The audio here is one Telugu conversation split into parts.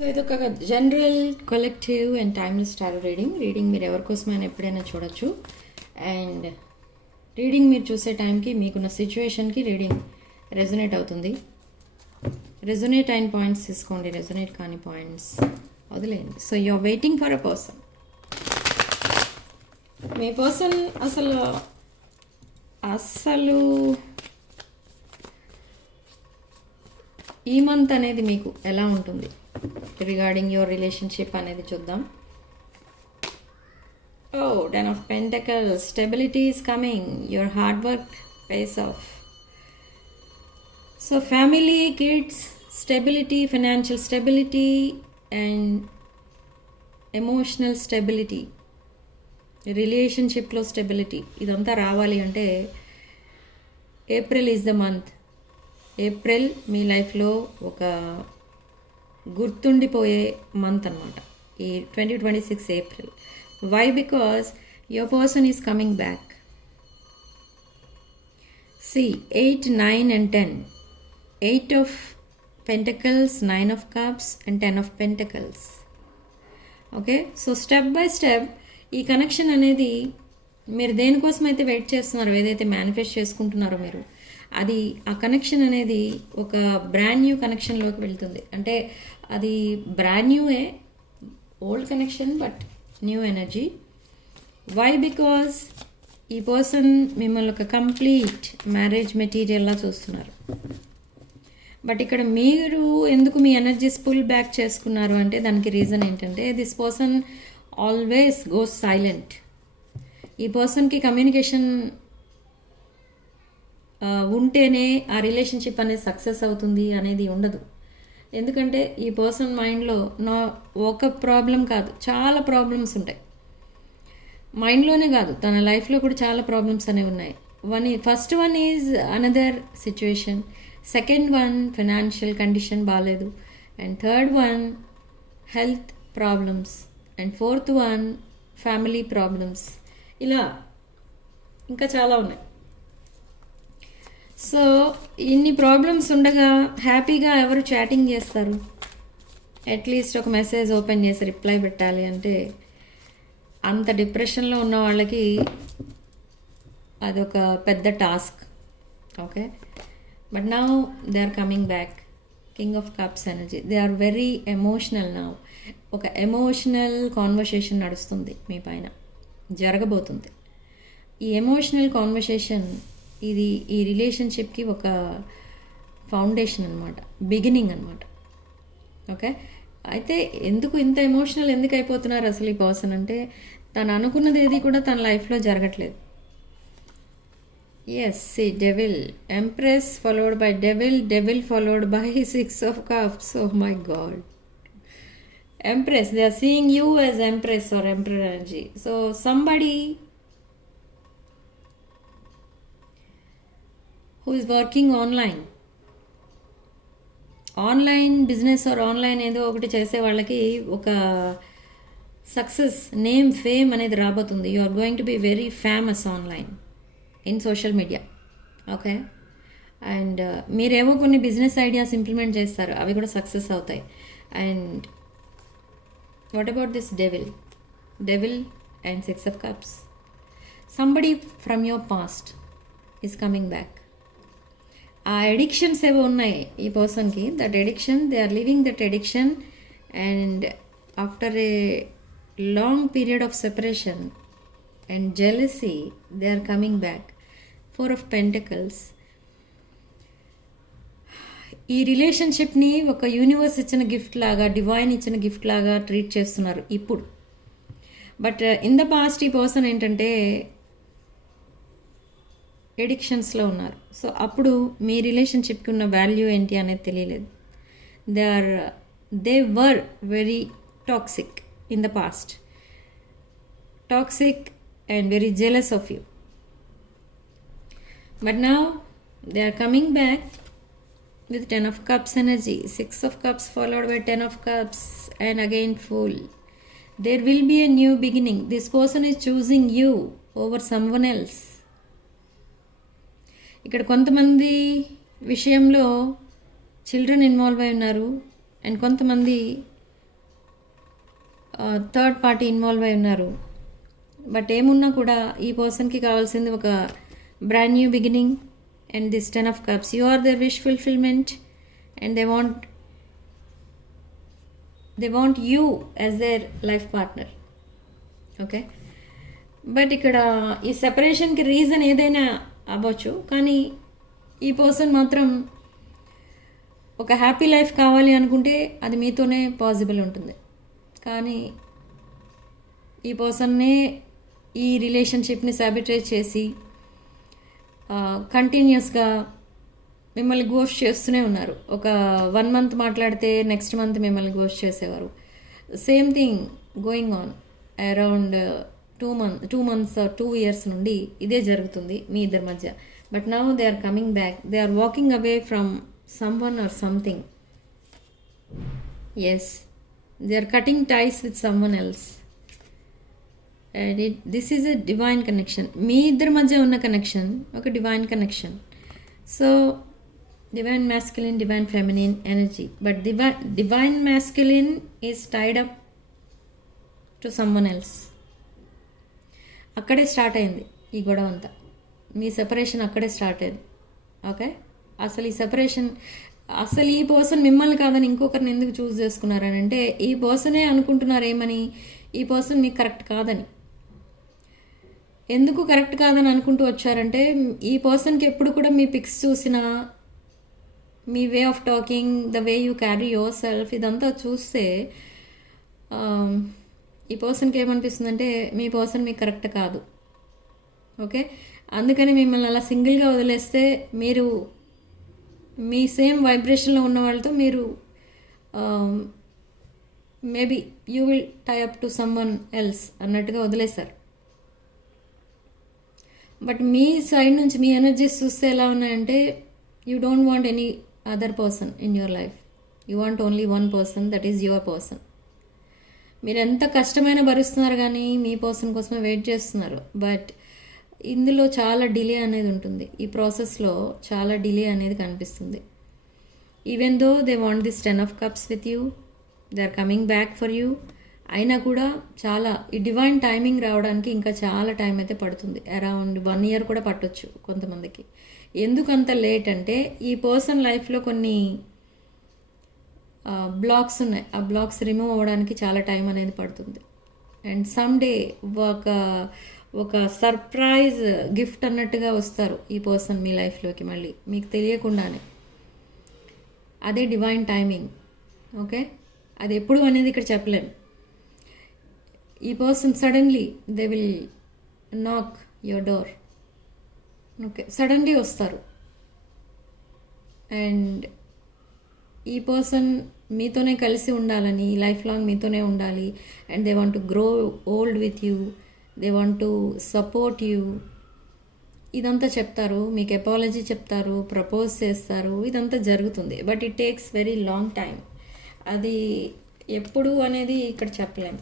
సో ఇది ఒక general collective and timeless tarot reading మీరు ఎవరికోసమైనా ఎప్పుడైనా చూడొచ్చు. అండ్ రీడింగ్ మీరు చూసే టైంకి మీకున్న సిచ్యువేషన్కి రీడింగ్ రెజొనేట్ అవుతుంది. రెజొనేట్ అయిన పాయింట్స్ తీసుకోండి, రెజొనేట్ కాని పాయింట్స్ వదిలేయండి. So you are waiting for a person. మీ పర్సన్ అసలు ఈ మంత్ అనేది మీకు ఎలా ఉంటుంది రిగార్డింగ్ యువర్ రిలేషన్షిప్ అనేది చూద్దాం. Ten of Pentacles, stability is coming, your hard work pays off. So family, kids, stability, financial stability and emotional stability, రిలేషన్షిప్లో స్టెబిలిటీ, ఇదంతా రావాలి అంటే April is the month. April మీ లైఫ్లో ఒక గుర్తుండిపోయే మంత్ అనమాట ఈ 2026 April. Why? Because your person is coming back. See, 8, 9 and 10. 8 of Pentacles, 9 of Cups and 10 of Pentacles. Okay, so step by step ఈ కనెక్షన్ అనేది మీరు దేనికోసం అయితే వెయిట్ చేస్తున్నారో, ఏదైతే మేనిఫెస్ట్ చేసుకుంటున్నారో మీరు, అది ఆ కనెక్షన్ అనేది ఒక బ్రాండ్ న్యూ కనెక్షన్లోకి వెళ్తుంది. అంటే అది బ్రాండ్ న్యూయే, old connection but new energy. Why? Because ఈ పర్సన్ మిమ్మల్ని ఒక కంప్లీట్ మ్యారేజ్ మెటీరియల్లా చూస్తున్నారు. బట్ ఇక్కడ మీరు ఎందుకు మీ ఎనర్జీస్ పుల్ బ్యాక్ చేసుకున్నారు అంటే దానికి రీజన్ ఏంటంటే this person always goes silent. ఈ పర్సన్కి కమ్యూనికేషన్ ఉంటేనే ఆ రిలేషన్షిప్ అనేది సక్సెస్ అవుతుంది అనేది ఉండదు. ఎందుకంటే ఈ పర్సన్ మైండ్లో ఒక ప్రాబ్లం కాదు, చాలా ప్రాబ్లమ్స్ ఉంటాయి. మైండ్లోనే కాదు, తన లైఫ్లో కూడా చాలా ప్రాబ్లమ్స్ అనేవి ఉన్నాయి. First one is another situation, second one financial condition బాగాలేదు, and third one health problems, and fourth one family problems. ఇలా ఇంకా చాలా ఉన్నాయి. సో ఇన్ని ప్రాబ్లమ్స్ ఉండగా హ్యాపీగా ఎవరు చాటింగ్ చేస్తారు? అట్లీస్ట్ ఒక మెసేజ్ ఓపెన్ చేసి రిప్లై పెట్టాలి అంటే అంత డిప్రెషన్లో ఉన్న వాళ్ళకి అదొక పెద్ద task. Okay, but now they are coming back. King of cups energy, they are very emotional now. ఒక ఎమోషనల్ కాన్వర్సేషన్ నడుస్తుంది మీ పైన, జరగబోతుంది. ఈ ఎమోషనల్ కాన్వర్సేషన్ ఇది ఈ రిలేషన్షిప్కి ఒక ఫౌండేషన్ అనమాట, బిగినింగ్ అనమాట. ఓకే, అయితే ఎందుకు ఇంత ఎమోషనల్ ఎందుకు అయిపోతున్నారు అసలు ఈ పర్సన్ అంటే తను అనుకున్నది ఏది కూడా తన లైఫ్లో జరగట్లేదు. Yes, see devil, empress followed by devil, devil followed by 6 of Cups. Oh my God. Empress, they are seeing you as Empress or Emperor energy. So somebody who is working online business or online ఏదో ఒకటి చేసే వాళ్ళకి ఒక సక్సెస్, నేమ్, ఫేమ్ అనేది రాబోతుంది. You are going to be very famous online in social media. Okay, and మీరేవో కొన్ని బిజినెస్ ఐడియాస్ ఇంప్లిమెంట్ చేస్తారు, అవి కూడా సక్సెస్ అవుతాయి. And what about this devil and 6 of Cups? Somebody from your past is coming back. ఆ ఎడిక్షన్స్ ఏవో ఉన్నాయి ఈ పర్సన్కి, that addiction, they are living that addiction, and after a long period of separation and jealousy they are coming back. 4 of Pentacles. ఈ రిలేషన్షిప్ని ఒక యూనివర్స్ ఇచ్చిన గిఫ్ట్ లాగా, డివైన్ ఇచ్చిన గిఫ్ట్ లాగా ట్రీట్ చేస్తున్నారు ఇప్పుడు. బట్ ఇన్ ద పాస్ట్ ఈ పర్సన్ ఏంటంటే ఎడిక్షన్స్లో ఉన్నారు. సో అప్పుడు మీ రిలేషన్షిప్కి ఉన్న వాల్యూ ఏంటి అనేది తెలియలేదు. They were very toxic in the past, toxic and very jealous of you. But now they are coming back with 10 of Cups energy, 6 of Cups followed by 10 of Cups and again Fool. There will be a new beginning. This person is choosing you over someone else. ఇక్కడ కొంతమంది విషయంలో చిల్డ్రన్ ఇన్వాల్వ్ అయి ఉన్నారు, అండ్ కొంతమంది థర్డ్ పార్టీ ఇన్వాల్వ్ అయి ఉన్నారు. బట్ ఏమున్నా కూడా ఈ పర్సన్కి కావాల్సింది ఒక brand new beginning and this 10 of cups. You are their wish fulfillment and they want you as their life partner. Okay, but ఇక్కడ ఈ సెపరేషన్కి రీజన్ ఏదైనా అవ్వచ్చు, కానీ ఈ పర్సన్ మాత్రం ఒక హ్యాపీ లైఫ్ కావాలి అనుకుంటే అది మీతోనే పాసిబుల్ ఉంటుంది. కానీ ఈ పర్సన్నే ఈ రిలేషన్షిప్ని సాబిటైజ్ చేసి కంటిన్యూస్గా మిమ్మల్ని గోస్ట్ చేస్తూనే ఉన్నారు. ఒక 1 month మాట్లాడితే నెక్స్ట్ మంత్ మిమ్మల్ని గోస్ట్ చేసేవారు. Same thing going on around 2 months or 2 years నుండి ఇదే జరుగుతుంది మీ ఇద్దరి మధ్య. But now they are coming back, they are walking away from someone or something. Yes, they are cutting ties with someone else. And this is a divine connection. మీ ఇద్దరి మధ్య ఉన్న కనెక్షన్ ఒక divine connection. So divine masculine, divine feminine energy. But divine masculine is tied up to someone else. అక్కడే స్టార్ట్ అయింది ఈ గొడవ అంతా. మీ సెపరేషన్ అక్కడే స్టార్ట్ అయింది. ఓకే, అసలు ఈ సెపరేషన్, అసలు ఈ పర్సన్ మిమ్మల్ని కాదని ఇంకొకరిని ఎందుకు చూస్ చేసుకున్నారని అంటే ఈ పర్సనే అనుకుంటున్నారు ఏమని, ఈ పర్సన్ మీకు కరెక్ట్ కాదని. ఎందుకు కరెక్ట్ కాదని అనుకుంటూ వచ్చారంటే ఈ పర్సన్కి ఎప్పుడు కూడా మీ పిక్స్ చూసినా, మీ way of talking, the way you carry yourself, ఇదంతా చూస్తే ఈ పర్సన్కి ఏమనిపిస్తుందంటే మీ పర్సన్ మీకు కరెక్ట్ కాదు. ఓకే, అందుకని మిమ్మల్ని అలా సింగిల్గా వదిలేస్తే మీరు మీ సేమ్ వైబ్రేషన్లో ఉన్న వాళ్ళతో మీరు maybe you will tie up to someone else అన్నట్టుగా వదిలేశారు. బట్ మీ సైడ్ నుంచి మీ ఎనర్జీస్ చూస్తే ఎలా ఉన్నాయంటే you don't want any other person in your life. You want only one person, that is your person. మీరు ఎంత కష్టమైన భరిస్తున్నారు కానీ మీ పర్సన్ కోసమే వెయిట్ చేస్తున్నారు. బట్ ఇందులో చాలా డిలే అనేది ఉంటుంది, ఈ ప్రాసెస్లో చాలా డిలే అనేది కనిపిస్తుంది. Even though they want this 10 of cups with you, they are coming back for you, అయినా కూడా చాలా ఈ డివైన్ టైమింగ్ రావడానికి ఇంకా చాలా టైం అయితే పడుతుంది. అరౌండ్ 1 year కూడా పట్టొచ్చు కొంతమందికి. ఎందుకంత లేట్ అంటే ఈ పర్సన్ లైఫ్లో కొన్ని బ్లాక్స్ ఉన్నాయి, ఆ బ్లాక్స్ రిమూవ్ అవ్వడానికి చాలా టైం అనేది పడుతుంది. అండ్ సమ్డే ఒక సర్ప్రైజ్ గిఫ్ట్ అన్నట్టుగా వస్తారు ఈ పర్సన్ మీ లైఫ్లోకి మళ్ళీ మీకు తెలియకుండానే. అదే డివైన్ టైమింగ్. ఓకే, అది ఎప్పుడు అనేది ఇక్కడ చెప్పలేను. ఈ పర్సన్ సడన్లీ దే విల్ నాక్ యువర్ డోర్. ఓకే, సడన్లీ వస్తారు. అండ్ ఈ పర్సన్ మీతోనే కలిసి ఉండాలని, లైఫ్ లాంగ్ మీతోనే ఉండాలి. And they want to grow old with you, they want to support you, ఇదంతా చెప్తారు. మీకు అపాలజీ చెప్తారు, ప్రపోజ్ చేస్తారు, ఇదంతా జరుగుతుంది. But it takes very long time. అది ఎప్పుడు అనేది ఇక్కడ చెప్పలేం.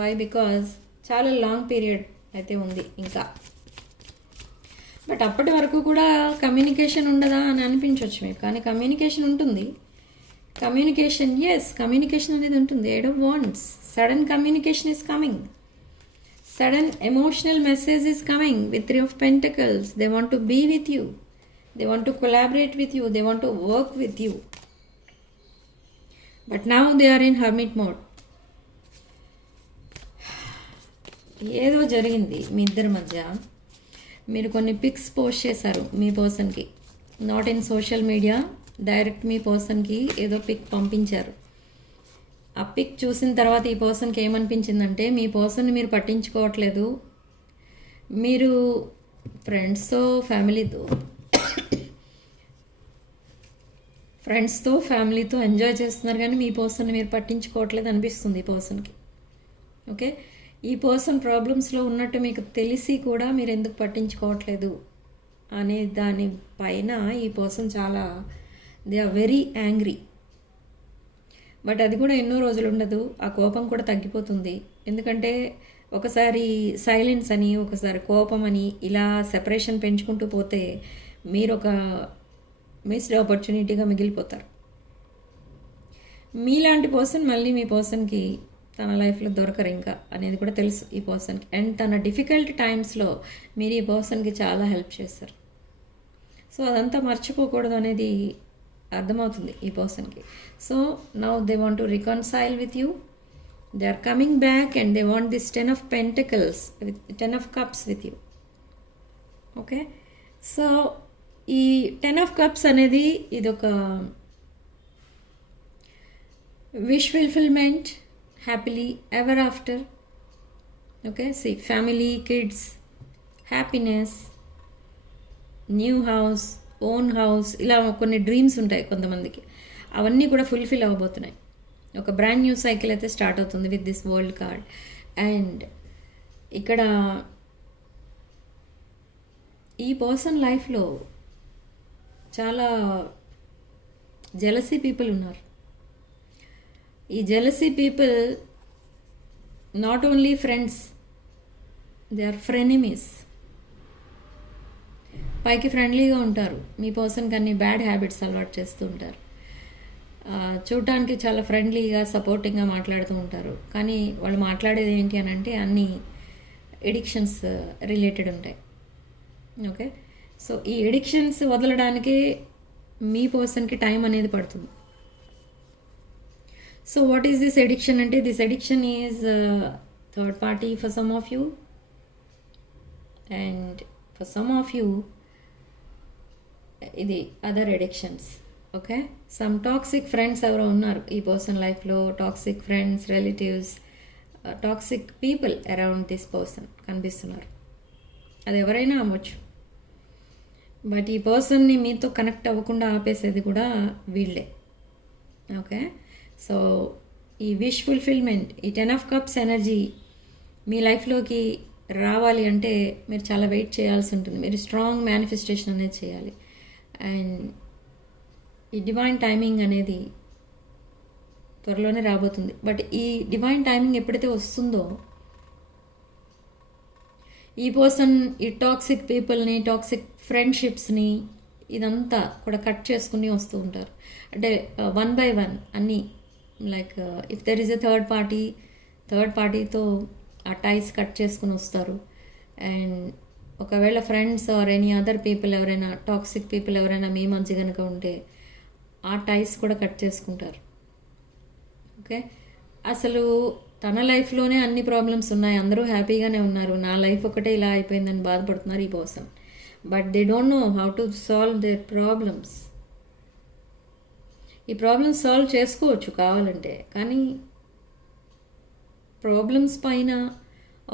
వై? బికాజ్ చాలా లాంగ్ పీరియడ్ అయితే ఉంది ఇంకా. బట్ అప్పటి వరకు కూడా కమ్యూనికేషన్ ఉండదా అని అనిపించవచ్చు మీకు, కానీ కమ్యూనికేషన్ ఉంటుంది. కమ్యూనికేషన్, ఎస్, కమ్యూనికేషన్ అనేది ఉంటుంది. 8 of wands, sudden communication is coming. Sudden emotional message is coming with 3 of pentacles. They want to be with you. They want to collaborate with you. They want to work with you. But now they are in hermit mode. ఏదో జరిగింది మీ ఇద్దరి మధ్య. మీరు కొన్ని పిక్స్ పోస్ట్ చేశారు మీ పర్సన్కి, not in social media, direct మీ పర్సన్కి ఏదో పిక్ పంపించారు. ఆ పిక్ చూసిన తర్వాత ఈ పర్సన్కి ఏమనిపించిందంటే మీ పర్సన్ని మీరు పట్టించుకోవట్లేదు, మీరు ఫ్రెండ్స్తో ఫ్యామిలీతో ఎంజాయ్ చేస్తున్నారు కానీ మీ పర్సన్ని మీరు పట్టించుకోవట్లేదు అనిపిస్తుంది ఈ పర్సన్కి. ఓకే, ఈ పర్సన్ ప్రాబ్లమ్స్లో ఉన్నట్టు మీకు తెలిసి కూడా మీరు ఎందుకు పట్టించుకోవట్లేదు అనే దానిపైన ఈ పర్సన్ చాలా, they are very angry. But అది కూడా ఎన్నో రోజులు ఉండదు, ఆ కోపం కూడా తగ్గిపోతుంది. ఎందుకంటే ఒకసారి సైలెన్స్ అని, ఒకసారి కోపం అని, ఇలా సెపరేషన్ పెంచుకుంటూ పోతే మీరు ఒక మిస్డ్ ఆపర్చునిటీగా మిగిలిపోతారు. మీలాంటి పర్సన్ మళ్ళీ మీ పర్సన్కి తన లైఫ్లో దొరకరు ఇంకా అనేది కూడా తెలుసు ఈ పర్సన్కి. అండ్ తన డిఫికల్ట్ టైమ్స్లో మీరు ఈ పర్సన్కి చాలా హెల్ప్ చేస్తారు. సో అదంతా మర్చిపోకూడదు అనేది అర్థమవుతుంది ఈ పర్సన్కి. So now they want to reconcile with you. They are coming back and they want this 10 of Pentacles with 10 of Cups with you. Okay, so ఈ 10 of Cups అనేది ఇదొక wish fulfillment, happily ever after. Okay, see, family, kids, happiness, new house, own house, ఇలా కొన్ని డ్రీమ్స్ ఉంటాయి కొంతమందికి. అవన్నీ కూడా ఫుల్ఫిల్ అవ్వబోతున్నాయి. ఒక బ్రాండ్ న్యూ సైకిల్ అయితే స్టార్ట్ అవుతుంది with this world card. And ఇక్కడ ఈ పర్సన్ లైఫ్లో చాలా జెలసీ పీపుల్ ఉన్నారు. ఈ jealousy people not only friends, they are frenemies. పైకి ఫ్రెండ్లీగా ఉంటారు, మీ పర్సన్కి అన్ని బ్యాడ్ హ్యాబిట్స్ అలవాటు చేస్తూ ఉంటారు. చూడటానికి చాలా ఫ్రెండ్లీగా సపోర్టింగ్గా మాట్లాడుతూ ఉంటారు, కానీ వాళ్ళు మాట్లాడేది ఏంటి అని అంటే అన్ని ఎడిక్షన్స్ రిలేటెడ్ ఉంటాయి. ఓకే, సో ఈ ఎడిక్షన్స్ వదలడానికి మీ పర్సన్కి టైం అనేది పడుతుంది. So what is this addiction అంటే, this addiction is third party for some of you, and for some of you ఇది other addictions. Okay, some toxic friends ఎవరో ఉన్నారు ఈ పర్సన్ లైఫ్లో. Toxic friends, relatives, toxic people around this person కనిపిస్తున్నారు. అది ఎవరైనా అవ్వచ్చు, బట్ ఈ పర్సన్ని మీతో కనెక్ట్ అవ్వకుండా ఆపేసేది కూడా వీళ్ళే. ఓకే, సో ఈ విష్ ఫుల్ఫిల్మెంట్, ఈ 10 of Cups ఎనర్జీ మీ లైఫ్లోకి రావాలి అంటే మీరు చాలా వెయిట్ చేయాల్సి ఉంటుంది. మీరు స్ట్రాంగ్ మేనిఫెస్టేషన్ అనేది చేయాలి. అండ్ ఈ డివైన్ టైమింగ్ అనేది త్వరలోనే రాబోతుంది. బట్ ఈ డివైన్ టైమింగ్ ఎప్పుడైతే వస్తుందో ఈ పర్సన్ ఈ టాక్సిక్ పీపుల్ని, టాక్సిక్ ఫ్రెండ్షిప్స్ని ఇదంతా కూడా కట్ చేసుకుని వస్తూ ఉంటారు. అంటే 1 by 1 అన్నీ, like if there is a third పార్టీతో ఆ టైస్ కట్ చేసుకుని వస్తారు. అండ్ ఒకవేళ friends or any other people ఎవరైనా, టాక్సిక్ పీపుల్ ఎవరైనా మీ మధ్య కనుక ఉంటే ఆ టైస్ కూడా కట్ చేసుకుంటారు. ఓకే, అసలు తన లైఫ్లోనే అన్ని ప్రాబ్లమ్స్ ఉన్నాయి, అందరూ హ్యాపీగానే ఉన్నారు, నా లైఫ్ ఒకటే ఇలా అయిపోయిందని బాధపడుతున్నారు ఈ person. But they don't know how to solve their problems. ఈ ప్రాబ్లమ్స్ సాల్వ్ చేసుకోవచ్చు కావాలంటే, కానీ ప్రాబ్లమ్స్ పైన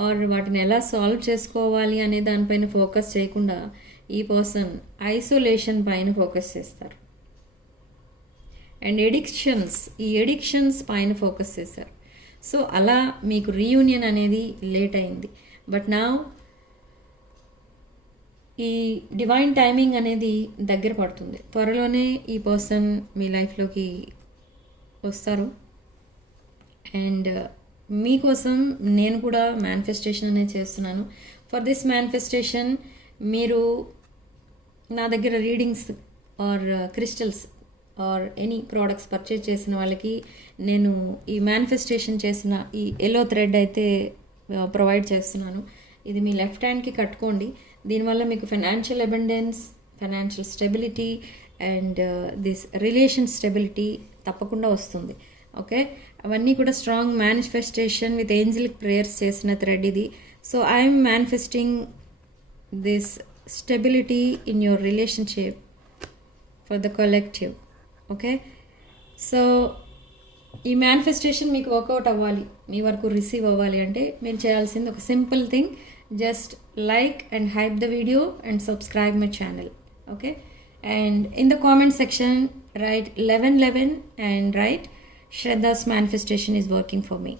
ఆర్ వాటిని ఎలా సాల్వ్ చేసుకోవాలి అనే దానిపైన ఫోకస్ చేయకుండా ఈ పర్సన్ ఐసోలేషన్ పైన ఫోకస్ చేస్తారు. అండ్ ఈ ఎడిక్షన్స్ పైన ఫోకస్ చేశారు. సో అలా మీకు రీయూనియన్ అనేది లేట్ అయింది. బట్ నా ఈ డివైన్ టైమింగ్ అనేది దగ్గర పడుతుంది. త్వరలోనే ఈ పర్సన్ మీ లైఫ్లోకి వస్తారు. అండ్ మీకోసం నేను కూడా మేనిఫెస్టేషన్ అనేది చేస్తున్నాను. ఫర్ దిస్ మేనిఫెస్టేషన్ మీరు నా దగ్గర readings or crystals or any products purchase చేసిన వాళ్ళకి నేను ఈ మేనిఫెస్టేషన్ చేసిన ఈ ఎల్లో థ్రెడ్ అయితే ప్రొవైడ్ చేస్తున్నాను. ఇది మీ లెఫ్ట్ హ్యాండ్కి కట్టుకోండి. దీనివల్ల మీకు financial abundance, financial stability and this relation stability తప్పకుండా వస్తుంది. ఓకే, అవన్నీ కూడా strong manifestation with angelic prayers చేసిన థ్రెడ్ ఇది. So I'm manifesting this stability in your relationship for the collective. Okay, so ఈ మేనిఫెస్టేషన్ మీకు వర్కౌట్ అవ్వాలి, మీ వరకు రిసీవ్ అవ్వాలి అంటే మీరు చేయాల్సింది ఒక simple thing, just like and hype the video and subscribe my channel. Okay, and in the comment section write 1111 and write Shraddha's manifestation is working for me.